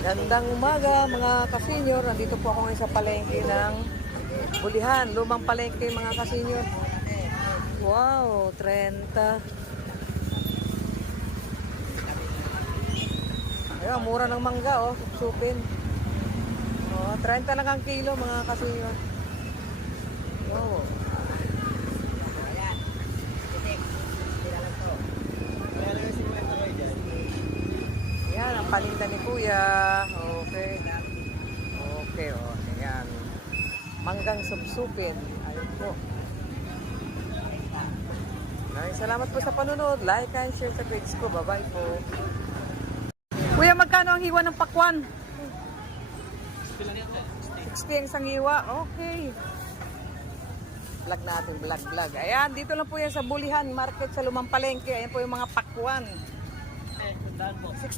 Gandang umaga mga ka-senior. Nandito po ako ngayon sa palengke ng Bulihan. Lumang palengke mga ka-senior. Wow, 30. Ayan, mura ng mangga oh, supin. Oh, 30 lang ang kilo mga ka-senior. Wow. Yan, ang paninda ni Kuya. Okay. Okay, oh. Ayan. Manggang supsupin. Ayun po. Maraming salamat po sa panunod. Like and share sa page ko. Bye-bye po. Kuya, magkano ang hiwa ng pakwan? 60 ang isang hiwa. Okay. Vlog natin, vlog. Ayan, dito lang po yan sa Bulihan Market sa Lumang Palengke. Ayan po yung mga pakwan. 60